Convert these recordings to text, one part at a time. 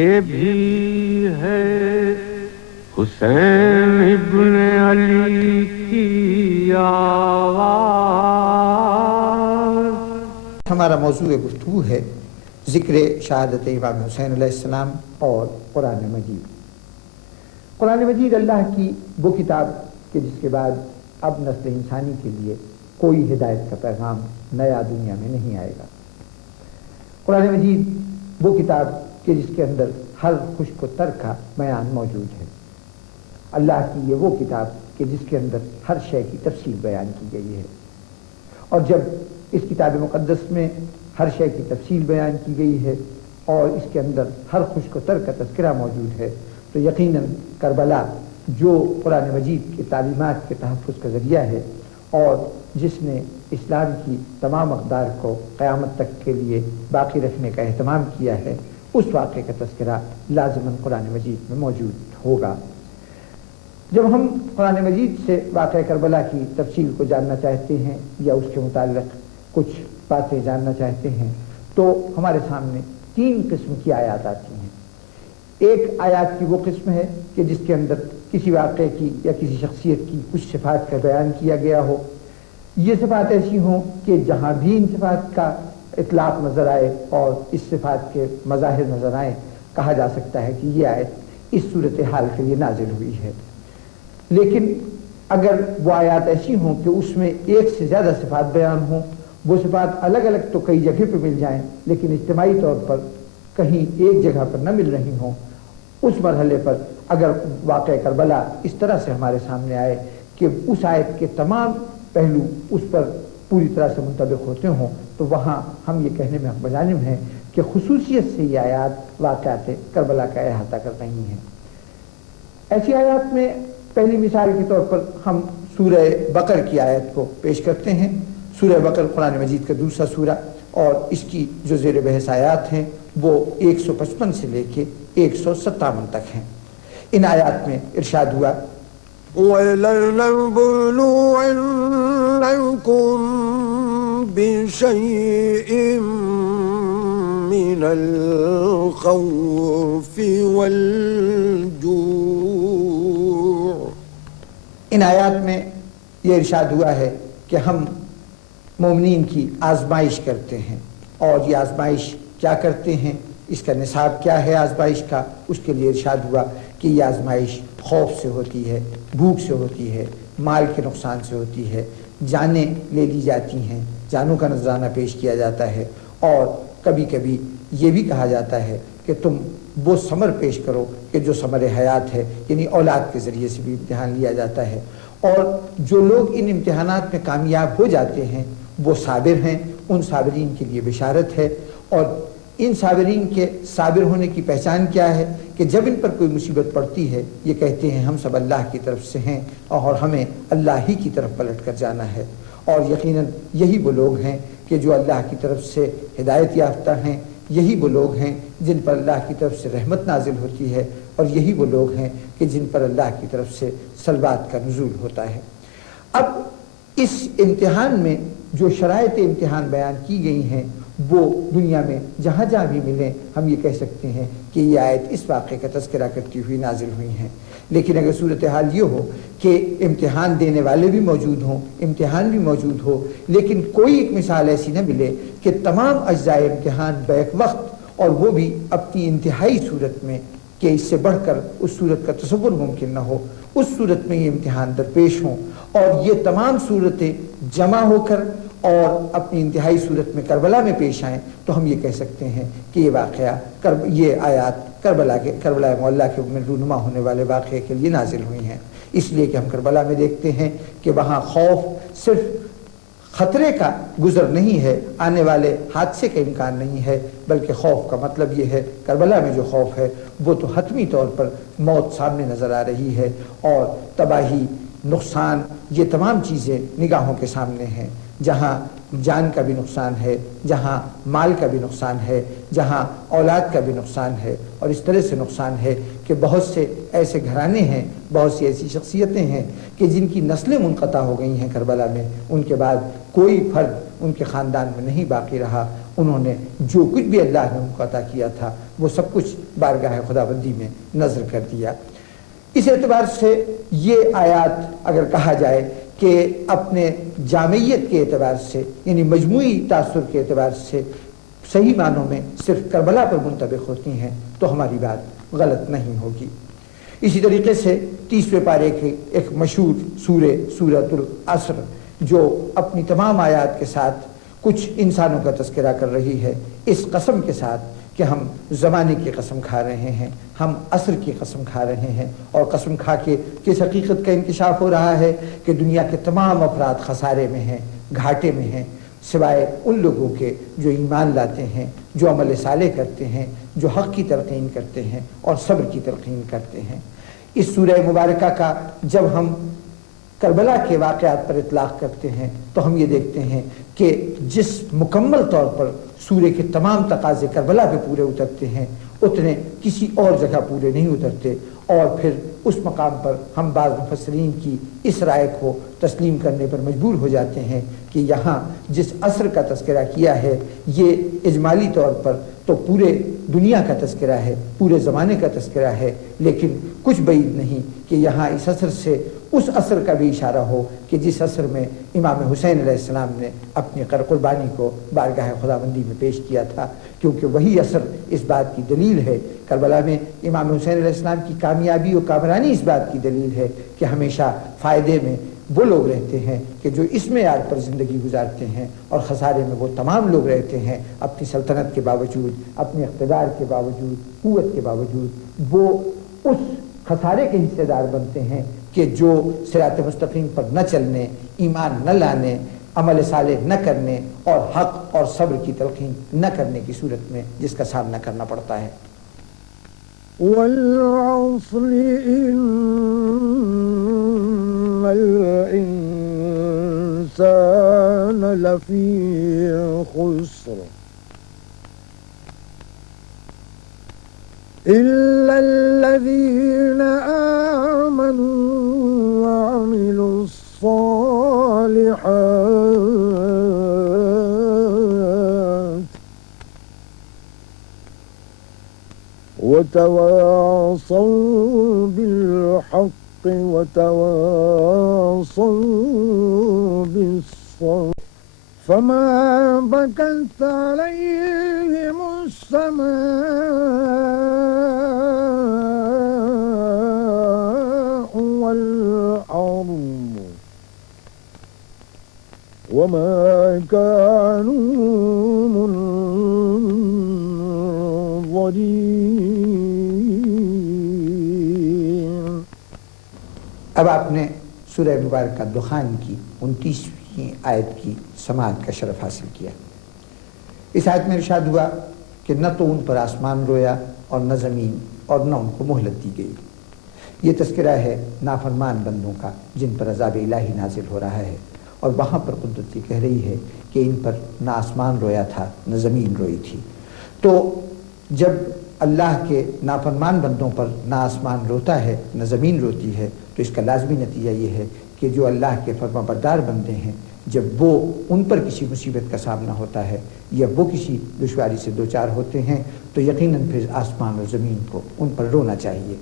یہ بھی ہے حسین ابن علی کی آواز۔ ہمارا موضوع گفتگو ہے ذکر شہادت امام حسین علیہ السلام اور قرآن مجید۔ قرآن مجید اللہ کی وہ کتاب کہ جس کے بعد اب نسل انسانی کے لیے کوئی ہدایت کا پیغام نیا دنیا میں نہیں آئے گا۔ قرآن مجید وہ کتاب کہ جس کے اندر ہر خشک و تر کا بیان موجود ہے۔ اللہ کی یہ وہ کتاب کہ جس کے اندر ہر شے کی تفصیل بیان کی گئی ہے، اور جب اس کتاب مقدس میں ہر شے کی تفصیل بیان کی گئی ہے اور اس کے اندر ہر خشک و تر کا تذکرہ موجود ہے، تو یقیناً کربلا جو قرآن مجید کی تعلیمات کے تحفظ کا ذریعہ ہے اور جس نے اسلام کی تمام اقدار کو قیامت تک کے لیے باقی رکھنے کا اہتمام کیا ہے، اس واقعے کا تذکرہ لازماً قرآن مجید میں موجود ہوگا۔ جب ہم قرآن مجید سے واقعہ کربلا کی تفصیل کو جاننا چاہتے ہیں یا اس کے متعلق کچھ باتیں جاننا چاہتے ہیں تو ہمارے سامنے 3 قسم کی آیات آتی ہیں۔ ایک آیات کی وہ قسم ہے کہ جس کے اندر کسی واقعے کی یا کسی شخصیت کی کچھ صفات کا بیان کیا گیا ہو۔ یہ صفات ایسی ہوں کہ جہاں بھی ان صفات کا اطلاق نظر آئے اور اس صفات کے مظاہر نظر آئیں، کہا جا سکتا ہے کہ یہ آیت اس صورتحال کے لیے نازل ہوئی ہے۔ لیکن اگر وہ آیات ایسی ہوں کہ اس میں ایک سے زیادہ صفات بیان ہوں، وہ صفات الگ الگ تو کئی جگہ پہ مل جائیں لیکن اجتماعی طور پر کہیں ایک جگہ پر نہ مل رہی ہوں، اس مرحلے پر اگر واقعہ کربلا اس طرح سے ہمارے سامنے آئے کہ اس آیت کے تمام پہلو اس پر پوری طرح سے منطبق ہوتے ہوں، تو وہاں ہم یہ کہنے میں ملازم ہیں کہ خصوصیت سے یہ آیات واقعات کربلا کا احاطہ کر رہی ہیں۔ ایسی آیات میں پہلی مثال کے طور پر ہم سورہ بقر کی آیت کو پیش کرتے ہیں۔ سورہ بقر قرآن مجید کا دوسرا سورہ اور اس کی جو زیر بحث آیات ہیں وہ 155 سے لے کے 157 تک ہیں۔ ان آیات میں ارشاد ہوا وَلَنَبْلُوَنَّكُمْ بِشَيْءٍ مِّنَ الْخَوْفِ وَالْجُوعِ۔ ان آیات میں یہ ارشاد ہوا ہے کہ ہم مومنین کی آزمائش کرتے ہیں، اور یہ آزمائش کیا کرتے ہیں، اس کا نصاب کیا ہے آزمائش کا، اس کے لیے ارشاد ہوا کہ یہ آزمائش خوف سے ہوتی ہے، بھوک سے ہوتی ہے، مال کے نقصان سے ہوتی ہے، جانیں لے لی جاتی ہیں، جانوں کا نذرانہ پیش کیا جاتا ہے، اور کبھی کبھی یہ بھی کہا جاتا ہے کہ تم وہ ثمر پیش کرو کہ جو ثمر حیات ہے، یعنی اولاد کے ذریعے سے بھی امتحان لیا جاتا ہے۔ اور جو لوگ ان امتحانات میں کامیاب ہو جاتے ہیں وہ صابر ہیں، ان صابرین کے لیے بشارت ہے۔ اور ان صابرین کے صابر ہونے کی پہچان کیا ہے کہ جب ان پر کوئی مصیبت پڑتی ہے یہ کہتے ہیں ہم سب اللہ کی طرف سے ہیں اور ہمیں اللہ ہی کی طرف پلٹ کر جانا ہے۔ اور یقیناً یہی وہ لوگ ہیں کہ جو اللہ کی طرف سے ہدایت یافتہ ہیں، یہی وہ لوگ ہیں جن پر اللہ کی طرف سے رحمت نازل ہوتی ہے، اور یہی وہ لوگ ہیں کہ جن پر اللہ کی طرف سے صلوات کا نزول ہوتا ہے۔ اب اس امتحان میں جو شرائط امتحان بیان کی گئی ہیں وہ دنیا میں جہاں جہاں بھی ملیں ہم یہ کہہ سکتے ہیں کہ یہ آیت اس واقعے کا تذکرہ کرتی ہوئی نازل ہوئی ہیں۔ لیکن اگر صورتحال یہ ہو کہ امتحان دینے والے بھی موجود ہوں، امتحان بھی موجود ہو، لیکن کوئی ایک مثال ایسی نہ ملے کہ تمام اجزائے امتحان بیک وقت اور وہ بھی اپنی انتہائی صورت میں کہ اس سے بڑھ کر اس صورت کا تصور ممکن نہ ہو، اس صورت میں یہ امتحان درپیش ہوں اور یہ تمام صورتیں جمع ہو کر اور اپنی انتہائی صورت میں کربلا میں پیش آئیں، تو ہم یہ کہہ سکتے ہیں کہ یہ واقعہ یہ آیات کربلا معلیٰ کے میں رونما ہونے والے واقعے کے لیے نازل ہوئی ہیں۔ اس لیے کہ ہم کربلا میں دیکھتے ہیں کہ وہاں خوف صرف خطرے کا گزر نہیں ہے، آنے والے حادثے کا امکان نہیں ہے، بلکہ خوف کا مطلب یہ ہے، کربلا میں جو خوف ہے وہ تو حتمی طور پر موت سامنے نظر آ رہی ہے اور تباہی نقصان، یہ تمام چیزیں نگاہوں کے سامنے ہیں، جہاں جان کا بھی نقصان ہے، جہاں مال کا بھی نقصان ہے، جہاں اولاد کا بھی نقصان ہے، اور اس طرح سے نقصان ہے کہ بہت سے ایسے گھرانے ہیں، بہت سی ایسی شخصیتیں ہیں کہ جن کی نسلیں منقطع ہو گئی ہیں کربلا میں، ان کے بعد کوئی فرد ان کے خاندان میں نہیں باقی رہا، انہوں نے جو کچھ بھی اللہ نے ان کو عطا کیا تھا وہ سب کچھ بارگاہ خداوندی میں نظر کر دیا۔ اس اعتبار سے یہ آیات اگر کہا جائے کہ اپنے جامعیت کے اعتبار سے، یعنی مجموعی تاثر کے اعتبار سے صحیح معنوں میں صرف کربلا پر منطبق ہوتی ہیں تو ہماری بات غلط نہیں ہوگی۔ اسی طریقے سے 30ویں پارے کی ایک مشہور سورۃ العصر جو اپنی تمام آیات کے ساتھ کچھ انسانوں کا تذکرہ کر رہی ہے، اس قسم کے ساتھ کہ ہم زمانے کی قسم کھا رہے ہیں، ہم عصر کی قسم کھا رہے ہیں، اور قسم کھا کے کس حقیقت کا انکشاف ہو رہا ہے کہ دنیا کے تمام افراد خسارے میں ہیں، گھاٹے میں ہیں، سوائے ان لوگوں کے جو ایمان لاتے ہیں، جو عمل صالح کرتے ہیں، جو حق کی تلقین کرتے ہیں اور صبر کی تلقین کرتے ہیں۔ اس سورہ مبارکہ کا جب ہم کربلا کے واقعات پر اطلاق کرتے ہیں تو ہم یہ دیکھتے ہیں کہ جس مکمل طور پر سورہ کے تمام تقاضے کربلا پہ پورے اترتے ہیں اتنے کسی اور جگہ پورے نہیں اترتے، اور پھر اس مقام پر ہم بعض مفسرین کی اس رائے کو تسلیم کرنے پر مجبور ہو جاتے ہیں کہ یہاں جس عصر کا تذکرہ کیا ہے یہ اجمالی طور پر تو پورے دنیا کا تذکرہ ہے، پورے زمانے کا تذکرہ ہے، لیکن کچھ بعید نہیں کہ یہاں اس عصر سے اس عصر کا بھی اشارہ ہو کہ جس عصر میں امام حسین علیہ السلام نے اپنی قربانی کو بارگاہ خداوندی میں پیش کیا تھا، کیونکہ وہی عصر اس بات کی دلیل ہے۔ کربلا میں امام حسین علیہ السلام کی کامیابی و کامرانی اس بات کی دلیل ہے کہ ہمیشہ فائدے میں وہ لوگ رہتے ہیں کہ جو اس معیار پر زندگی گزارتے ہیں، اور خسارے میں وہ تمام لوگ رہتے ہیں اپنی سلطنت کے باوجود، اپنے اقتدار کے باوجود، قوت کے باوجود، وہ اس خسارے کے حصے دار بنتے ہیں کہ جو صراط مستقیم پر نہ چلنے، ایمان نہ لانے، عمل صالح نہ کرنے اور حق اور صبر کی تلقین نہ کرنے کی صورت میں جس کا سامنا کرنا پڑتا ہے۔ والعصر إن الإنسان لفي خسر إلا الذين آمنوا وعملوا الصالحات وتواصوا بالحق وتواصوا بالصبر فما بكت عليهم السماء والأرض وما كانوا منظرين۔ اب آپ نے سورہ مبارکہ دخان کی 29ویں آیت کی سماعت کا شرف حاصل کیا۔ اس آیت میں ارشاد ہوا کہ نہ تو ان پر آسمان رویا اور نہ زمین، اور نہ ان کو مہلت دی گئی۔ یہ تذکرہ ہے نافرمان بندوں کا جن پر عذاب الہی نازل ہو رہا ہے، اور وہاں پر قدرت یہ کہہ رہی ہے کہ ان پر نہ آسمان رویا تھا نہ زمین روئی تھی۔ تو جب اللہ کے نافرمان بندوں پر نہ آسمان روتا ہے نہ زمین روتی ہے تو اس کا لازمی نتیجہ یہ ہے کہ جو اللہ کے فرما بردار بندے ہیں جب وہ ان پر کسی مصیبت کا سامنا ہوتا ہے یا وہ کسی دشواری سے دوچار ہوتے ہیں تو یقیناً پھر آسمان اور زمین کو ان پر رونا چاہیے۔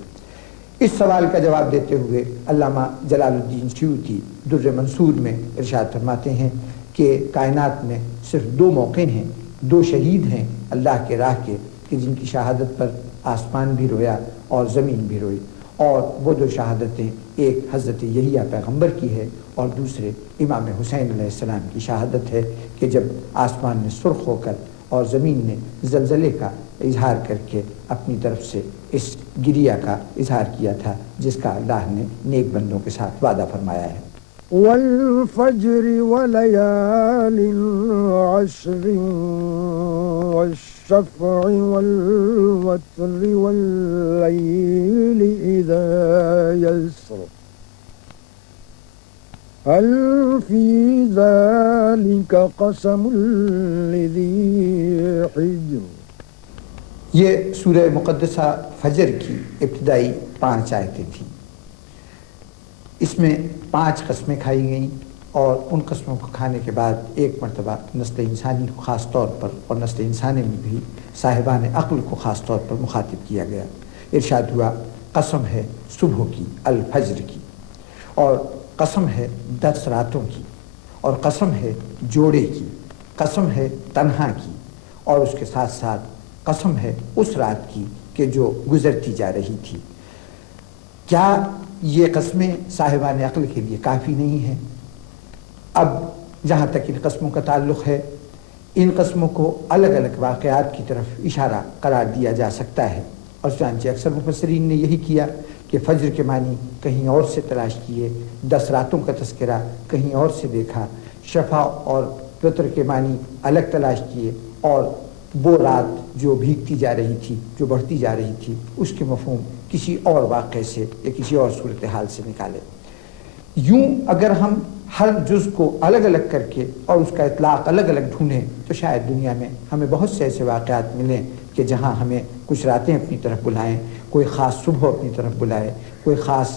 اس سوال کا جواب دیتے ہوئے علامہ جلال الدین سیوطی در منصور میں ارشاد فرماتے ہیں کہ کائنات میں صرف 2 موقع ہیں، 2 شہید ہیں اللہ کے راہ کے کہ جن کی شہادت پر آسمان بھی رویا اور زمین بھی روئی، اور وہ 2 شہادتیں ایک حضرت یحییٰ پیغمبر کی ہے اور دوسرے امام حسین علیہ السلام کی شہادت ہے کہ جب آسمان نے سرخ ہو کر اور زمین نے زلزلے کا اظہار کر کے اپنی طرف سے اس گریہ کا اظہار کیا تھا جس کا اللہ نے نیک بندوں کے ساتھ وعدہ فرمایا ہے۔ والفجر وليال عشر والشفع والوتر والليل إذا يسر هل في ذلك قسم لذي حجر. یہ سورہ مقدسہ فجر کی ابتدائی 5 آیتیں تھیں. اس میں 5 قسمیں کھائی گئیں اور ان قسموں کو کھانے کے بعد ایک مرتبہ نسل انسانی کو خاص طور پر اور نسل انسانی میں بھی صاحبان عقل کو خاص طور پر مخاطب کیا گیا. ارشاد ہوا قسم ہے صبح کی، الفجر کی، اور قسم ہے 10 راتوں کی، اور قسم ہے جوڑے کی، قسم ہے تنہا کی، اور اس کے ساتھ ساتھ قسم ہے اس رات کی کہ جو گزرتی جا رہی تھی. کیا یہ قسمیں صاحبان عقل کے لیے کافی نہیں ہیں؟ اب جہاں تک ان قسموں کا تعلق ہے، ان قسموں کو الگ الگ واقعات کی طرف اشارہ قرار دیا جا سکتا ہے، اور چنانچہ اکثر مفسرین نے یہی کیا کہ فجر کے معنی کہیں اور سے تلاش کیے، 10 راتوں کا تذکرہ کہیں اور سے دیکھا، شفا اور وتر کے معنی الگ تلاش کیے، اور وہ رات جو بھیگتی جا رہی تھی، جو بڑھتی جا رہی تھی، اس کے مفہوم کسی اور واقعے سے یا کسی اور صورتحال سے نکالے. یوں اگر ہم ہر جز کو الگ الگ کر کے اور اس کا اطلاق الگ الگ ڈھونڈیں تو شاید دنیا میں ہمیں بہت سے ایسے واقعات ملیں کہ جہاں ہمیں کچھ راتیں اپنی طرف بلائیں، کوئی خاص صبح اپنی طرف بلائے، کوئی خاص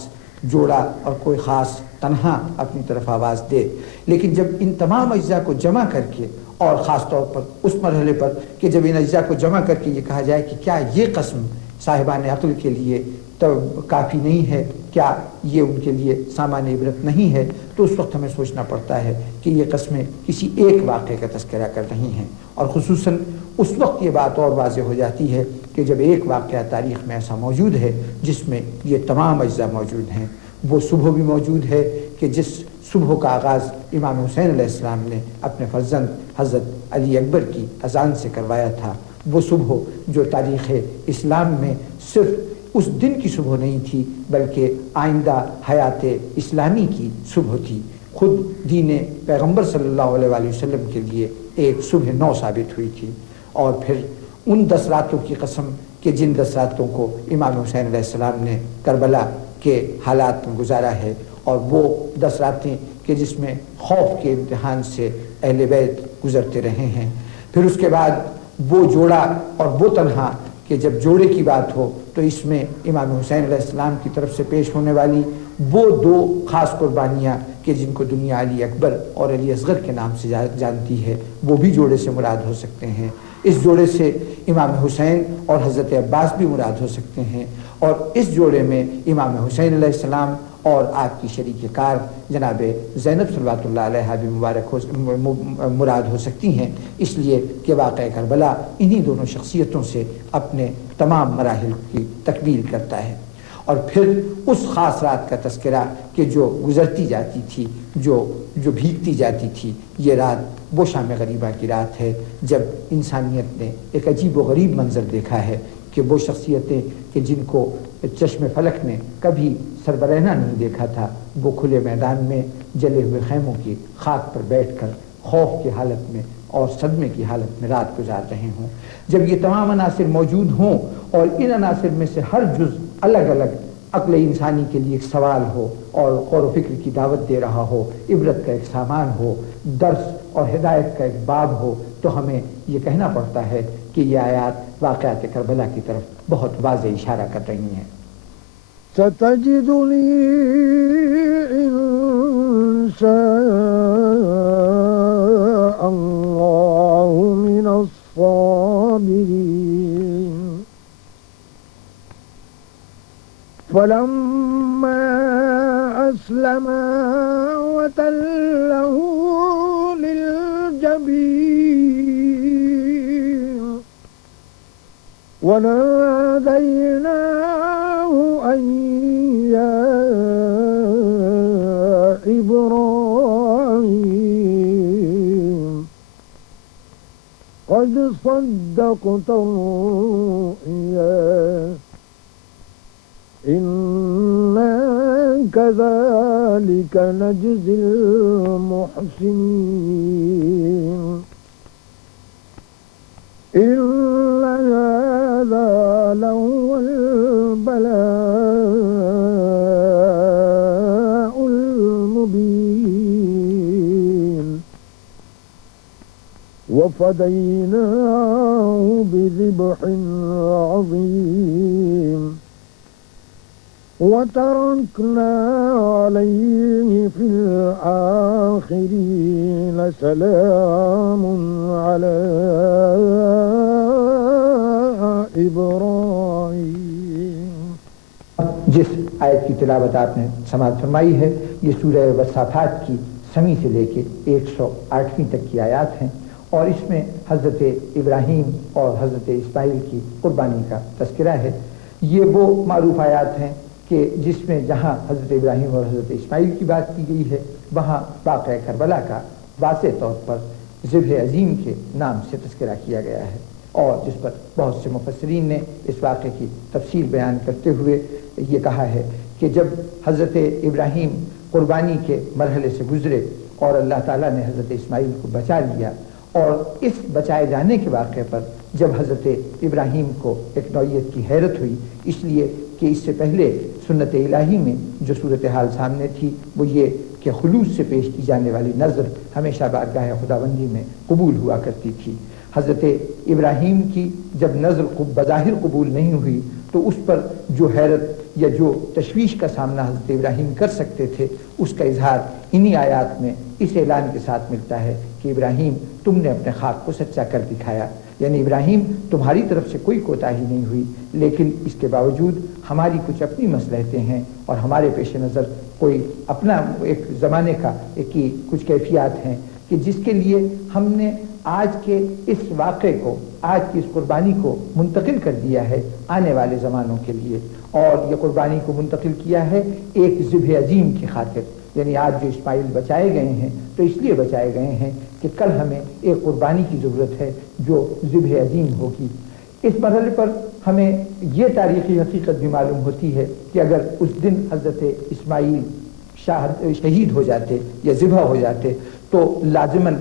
جوڑا اور کوئی خاص تنہا اپنی طرف آواز دے. لیکن جب ان تمام اجزاء کو جمع کر کے، اور خاص طور پر اس مرحلے پر کہ جب ان اجزاء کو جمع کر کے یہ کہا جائے کہ کیا یہ قسم صاحبان عقل کے لیے تو کافی نہیں ہے، کیا یہ ان کے لیے سامان عبرت نہیں ہے، تو اس وقت ہمیں سوچنا پڑتا ہے کہ یہ قسمیں کسی ایک واقعے کا تذکرہ کر رہی ہیں. اور خصوصاً اس وقت یہ بات اور واضح ہو جاتی ہے کہ جب ایک واقعہ تاریخ میں ایسا موجود ہے جس میں یہ تمام اجزاء موجود ہیں. وہ صبح بھی موجود ہے کہ جس صبح کا آغاز امام حسین علیہ السلام نے اپنے فرزند حضرت علی اکبر کی اذان سے کروایا تھا. وہ صبح جو تاریخ اسلام میں صرف اس دن کی صبح نہیں تھی بلکہ آئندہ حیات اسلامی کی صبح تھی. خود دین پیغمبر صلی اللہ علیہ وآلہ وسلم کے لیے ایک صبح نو ثابت ہوئی تھی. اور پھر ان 10 راتوں کی قسم کہ جن 10 راتوں کو امام حسین علیہ السلام نے کربلا کے حالات میں گزارا ہے، اور وہ 10 راتیں کہ جس میں خوف کے امتحان سے اہل بیت گزرتے رہے ہیں. پھر اس کے بعد وہ جوڑا اور وہ تنہا کہ جب جوڑے کی بات ہو تو اس میں امام حسین علیہ السلام کی طرف سے پیش ہونے والی وہ 2 خاص قربانیاں کہ جن کو دنیا علی اکبر اور علی اصغر کے نام سے جانتی ہے، وہ بھی جوڑے سے مراد ہو سکتے ہیں. اس جوڑے سے امام حسین اور حضرت عباس بھی مراد ہو سکتے ہیں، اور اس جوڑے میں امام حسین علیہ السلام اور آپ کی شریک کار جناب زینب صلوات اللہ علیہ بھی مبارک مراد ہو سکتی ہیں، اس لیے کہ واقعہ کربلا انہی دونوں شخصیتوں سے اپنے تمام مراحل کی تکمیل کرتا ہے. اور پھر اس خاص رات کا تذکرہ کہ جو گزرتی جاتی تھی، جو بھیگتی جاتی تھی. یہ رات وہ شام غریبہ کی رات ہے جب انسانیت نے ایک عجیب و غریب منظر دیکھا ہے کہ وہ شخصیتیں کہ جن کو چشم فلک نے کبھی سربرہنہ نہیں دیکھا تھا، وہ کھلے میدان میں جلے ہوئے خیموں کی خاک پر بیٹھ کر خوف کی حالت میں اور صدمے کی حالت میں رات گزار رہے ہوں. جب یہ تمام عناصر موجود ہوں اور ان عناصر میں سے ہر جز الگ الگ عقل انسانی کے لیے ایک سوال ہو اور غور و فکر کی دعوت دے رہا ہو، عبرت کا ایک سامان ہو، درس اور ہدایت کا ایک باب ہو، تو ہمیں یہ کہنا پڑتا ہے کہ یہ آیات واقعات کربلا کی طرف بہت واضح اشارہ کر رہی ہیں. ستجدنی ان شاء اللہ من الصابرین. فلما أسلما وتله للجبين وناديناه أن يا إبراهيم قد صدقت الرؤيا إنا كذلك نجزي المحسنين إن هذا لهو البلاء المبين. وفديناه بذبح عظيم وتركنا عليه في الآخرين سلام على إبراهيم. جس آیت کی تلاوت آپ نے سماعت فرمائی ہے یہ سورہ وصافات کی سمی سے لے کے 108ویں تک کی آیات ہیں، اور اس میں حضرت ابراہیم اور حضرت اسماعیل کی قربانی کا تذکرہ ہے۔ یہ وہ معروف آیات ہیں کہ جس میں جہاں حضرت ابراہیم اور حضرت اسماعیل کی بات کی گئی ہے وہاں واقعہ کربلا کا واضح طور پر ذبح عظیم کے نام سے تذکرہ کیا گیا ہے، اور جس پر بہت سے مفسرین نے اس واقعے کی تفصیل بیان کرتے ہوئے یہ کہا ہے کہ جب حضرت ابراہیم قربانی کے مرحلے سے گزرے اور اللہ تعالیٰ نے حضرت اسماعیل کو بچا لیا، اور اس بچائے جانے کے واقعے پر جب حضرت ابراہیم کو ایک نوعیت کی حیرت ہوئی، اس لیے کہ اس سے پہلے سنت الہی میں جو صورتحال سامنے تھی وہ یہ کہ خلوص سے پیش کی جانے والی نذر ہمیشہ بارگاہ خداوندی میں قبول ہوا کرتی تھی۔ حضرت ابراہیم کی جب نذر بظاہر قبول نہیں ہوئی تو اس پر جو حیرت یا جو تشویش کا سامنا حضرت ابراہیم کر سکتے تھے اس کا اظہار انہی آیات میں اس اعلان کے ساتھ ملتا ہے کہ ابراہیم تم نے اپنے خواب کو سچا کر دکھایا، یعنی ابراہیم تمہاری طرف سے کوئی کوتاہی نہیں ہوئی، لیکن اس کے باوجود ہماری کچھ اپنی مصلحتیں ہیں اور ہمارے پیش نظر کوئی اپنا ایک زمانے کا کی کچھ کیفیات ہیں کہ جس کے لیے ہم نے آج کے اس واقعے کو، آج کی اس قربانی کو منتقل کر دیا ہے آنے والے زمانوں کے لیے، اور یہ قربانی کو منتقل کیا ہے ایک ذبح عظیم کی خاطر، یعنی آج جو اسماعیل بچائے گئے ہیں تو اس لیے بچائے گئے ہیں کہ کل ہمیں ایک قربانی کی ضرورت ہے جو ذبح عظیم ہوگی۔ اس مرحلے پر ہمیں یہ تاریخی حقیقت بھی معلوم ہوتی ہے کہ اگر اس دن حضرت اسماعیل شہید ہو جاتے یا ذبح ہو جاتے تو لازماً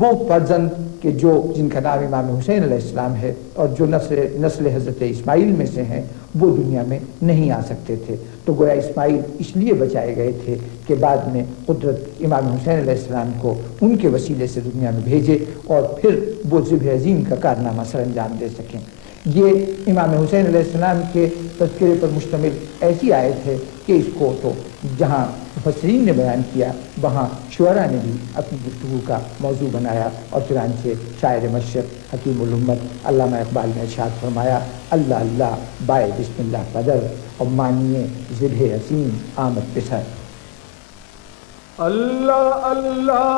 وہ فرزند کہ جن کا نام امام حسین علیہ السلام ہے اور جو نسل حضرت اسماعیل میں سے ہیں وہ دنیا میں نہیں آ سکتے تھے، تو گویا اسماعیل اس لیے بچائے گئے تھے کہ بعد میں قدرت امام حسین علیہ السلام کو ان کے وسیلے سے دنیا میں بھیجے اور پھر وہ ذبح عظیم کا کارنامہ سر انجام دے سکیں۔ یہ امام حسین علیہ السلام کے تذکرے پر مشتمل ایسی آیت ہے کہ اس کو تو جہاں مفسرین نے بیان کیا وہاں شعراء نے بھی اپنی گفتگو کا موضوع بنایا، اور چنانچہ شاعر مشرق حکیم الامت علامہ اقبال نے ارشاد فرمایا: اللہ اللہ بائے بسم اللہ قدر اور مانیے ذبح عظیم آمد پسر۔ اللہ اللہ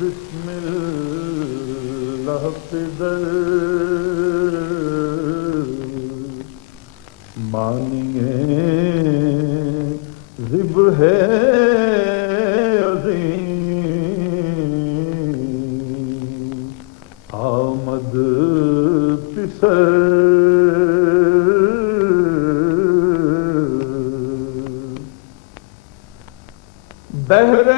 بسم اللہ قدر مانیے ذبح عظیم آمد پسر بہر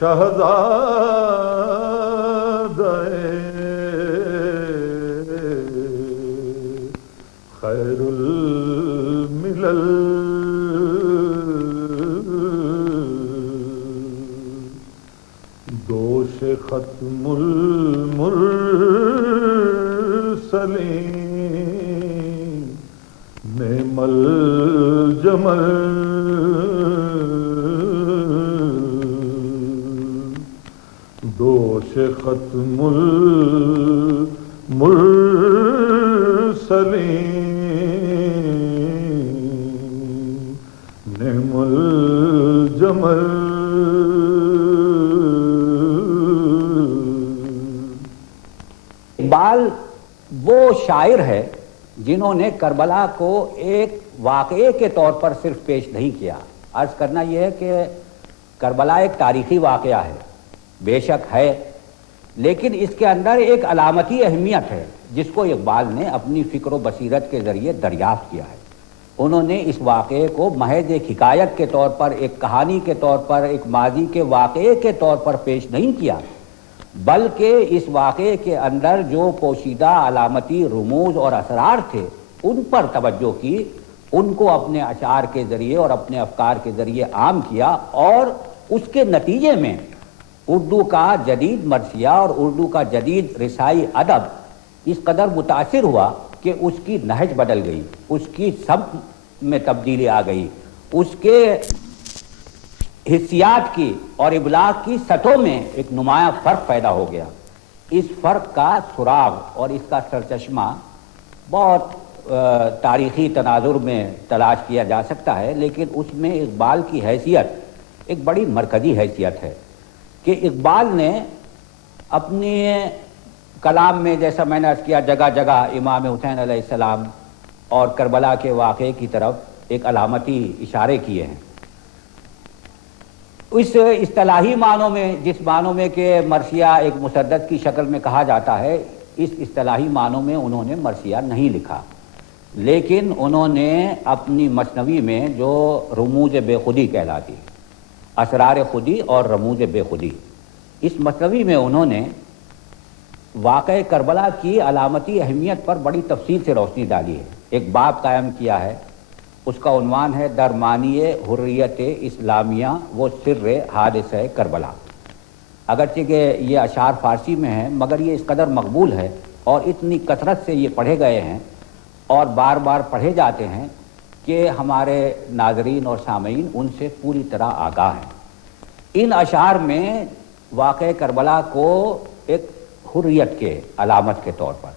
شہزادہ خیر الملل دوش ختم المرسلین نعم الجمل دوش ختم المرسلین نعم الجمل۔ اقبال وہ شاعر ہے جنہوں نے کربلا کو ایک واقعے کے طور پر صرف پیش نہیں کیا۔ عرض کرنا یہ ہے کہ کربلا ایک تاریخی واقعہ ہے، بے شک ہے، لیکن اس کے اندر ایک علامتی اہمیت ہے جس کو اقبال نے اپنی فکر و بصیرت کے ذریعے دریافت کیا ہے۔ انہوں نے اس واقعے کو محض ایک حکایت کے طور پر، ایک کہانی کے طور پر، ایک ماضی کے واقعے کے طور پر پیش نہیں کیا، بلکہ اس واقعے کے اندر جو پوشیدہ علامتی رموز اور اسرار تھے ان پر توجہ کی، ان کو اپنے اشعار کے ذریعے اور اپنے افکار کے ذریعے عام کیا، اور اس کے نتیجے میں اردو کا جدید مرثیہ اور اردو کا جدید رسائی ادب اس قدر متاثر ہوا کہ اس کی نہج بدل گئی، اس کی سمت میں تبدیلی آ گئی، اس کے حسیات کی اور ابلاغ کی سطحوں میں ایک نمایاں فرق پیدا ہو گیا۔ اس فرق کا سراغ اور اس کا سرچشمہ بہت تاریخی تناظر میں تلاش کیا جا سکتا ہے، لیکن اس میں اقبال کی حیثیت ایک بڑی مرکزی حیثیت ہے کہ اقبال نے اپنے کلام میں، جیسا میں نے عرض کیا، جگہ جگہ امام حسین علیہ السلام اور کربلا کے واقعے کی طرف ایک علامتی اشارے کیے ہیں۔ اس اصطلاحی معنوں میں، جس معنوں میں کہ مرثیہ ایک مسدس کی شکل میں کہا جاتا ہے، اس اصطلاحی معنوں میں انہوں نے مرثیہ نہیں لکھا، لیکن انہوں نے اپنی مثنوی میں جو رموز بے خودی کہلاتی، اسرار خودی اور رموز بے خودی، اس مثنوی میں انہوں نے واقعہ کربلا کی علامتی اہمیت پر بڑی تفصیل سے روشنی ڈالی ہے۔ ایک باب قائم کیا ہے، اس کا عنوان ہے درمانی حریت اسلامیہ و سر حادثہ کربلا۔ اگرچہ کہ یہ اشعار فارسی میں ہیں، مگر یہ اس قدر مقبول ہے اور اتنی کثرت سے یہ پڑھے گئے ہیں اور بار بار پڑھے جاتے ہیں کہ ہمارے ناظرین اور سامعین ان سے پوری طرح آگاہ ہیں۔ ان اشعار میں واقعہ کربلا کو ایک حریت کے علامت کے طور پر،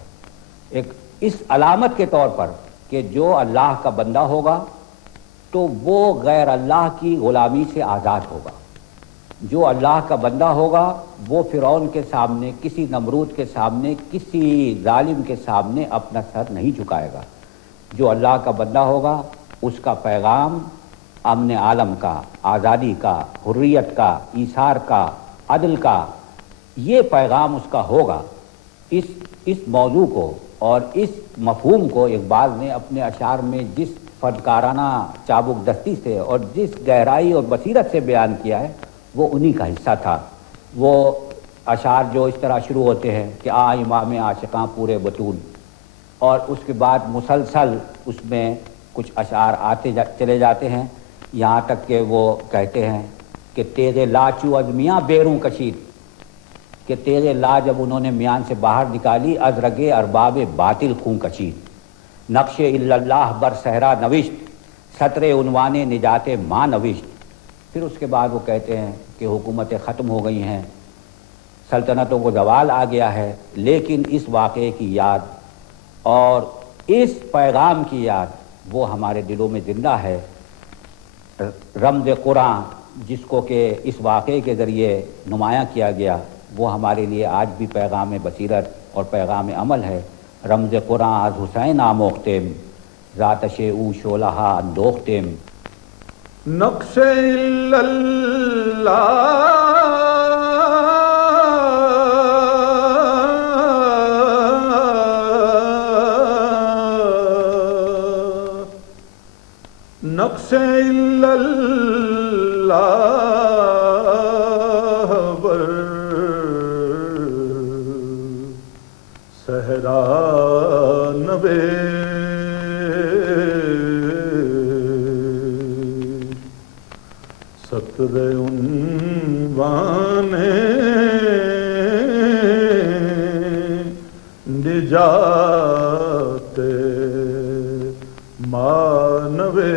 ایک اس علامت کے طور پر کہ جو اللہ کا بندہ ہوگا تو وہ غیر اللہ کی غلامی سے آزاد ہوگا، جو اللہ کا بندہ ہوگا وہ فرعون کے سامنے، کسی نمرود کے سامنے، کسی ظالم کے سامنے اپنا سر نہیں جھکائے گا، جو اللہ کا بندہ ہوگا اس کا پیغام امن عالم کا، آزادی کا، حریت کا، ایثار کا، عدل کا، یہ پیغام اس کا ہوگا۔ اس موضوع کو اور اس مفہوم کو اقبال نے اپنے اشعار میں جس فنکارانہ چابک دستی سے اور جس گہرائی اور بصیرت سے بیان کیا ہے وہ انہی کا حصہ تھا۔ وہ اشعار جو اس طرح شروع ہوتے ہیں کہ آ امام عاشقاں پورے بطول، اور اس کے بعد مسلسل اس میں کچھ اشعار آتے چلے جاتے ہیں، یہاں تک کہ وہ کہتے ہیں کہ تیغ لاچو از میاں بیروں کشید، کہ تیغ لا جب انہوں نے میان سے باہر نکالی، از رگے ارباب باطل خون کشید، نقش اللہ بر صحرا نوشت، سطر عنوان نجات ماں نوشت۔ پھر اس کے بعد وہ کہتے ہیں کہ حکومتیں ختم ہو گئی ہیں، سلطنتوں کو زوال آ گیا ہے، لیکن اس واقعے کی یاد اور اس پیغام کی یاد وہ ہمارے دلوں میں زندہ ہے۔ رمز قرآن جس کو کہ اس واقعے کے ذریعے نمایاں کیا گیا، وہ ہمارے لیے آج بھی پیغام بصیرت اور پیغام عمل ہے۔ رمز قرآن از حسین آموختم، ذاتش او شولہا اندوختم۔ نقش اللہ نقش اللہ بر صحرا نبے سطر عنوان نجات مانوے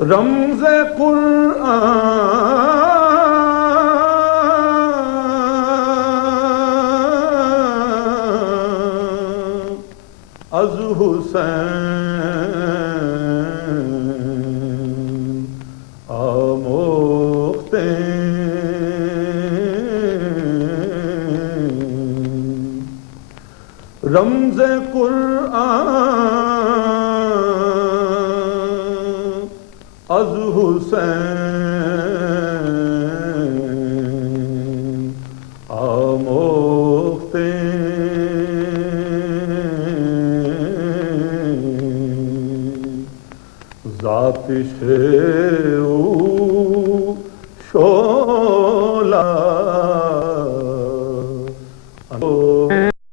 رمز قرآن از حسین آموختیں، رمز قرآن از حسین آموختیں۔ آتش